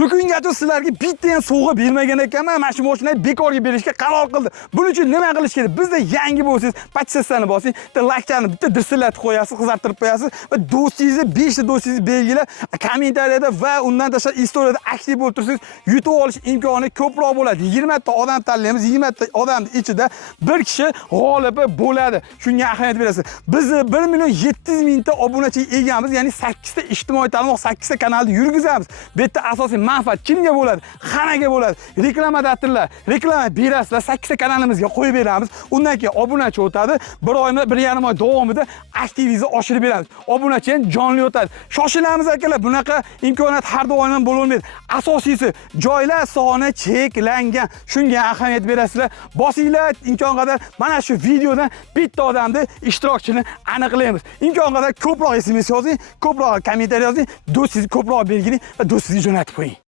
Shu kungacha sizlarga bitta ham sovg'a bermagan ekanman. Mana shu mashinani bekorga berishga qaror qildim. Buning uchun nima qilish kerak? Bizda yangi bo'lsangiz, podpisatsiyani bosing, bitta laykchani bitta dirsillatib qo'yasiz, qizartirib qo'yasiz va do'stingizni 5 ta do'stingizni belgilab, kommentariyada va undan tashqari istoriyada aktiv bo'lib tursangiz, yutib olish imkoni ko'proq bo'ladi. 20 ta odam tanlaymiz, 20 ta odamning ichida bir kishi g'olibi bo'ladi. Shunga ahamiyat berasiz. Biz 1.700.000 ta obunachiga egamiz, ya'ni 8 ta ijtimoiy tarmoq, 8 ta kanalni yurgizamiz. Bu yerda asosiy manfaat kimga bo'ladi? Hammaga bo'ladi. Reklamatorlar, reklama berasizlar, 8 ta kanalimizga qo'yib beramiz. Undan keyin obunachi o'tadi. 1 oymi, 1,5 oy davomida aktivingizni oshirib beramiz. Obunachi ham jonli o'tadi. Shoshilamiz akalar, bunaqa imkoniyat har doim ham bo'lolmaydi. Asosiysi joylar soni cheklangan. Shunga ahamiyat berasizlar. Bosinglar imkon qadar mana shu videodan bitta odamni ishtirokchini aniqlaymiz. Imkon qadar ko'proq SMS yozing, ko'proq kommentariy yozing, do'stingizni ko'proq belgilang va do'stingizni jo'natib qo'ying.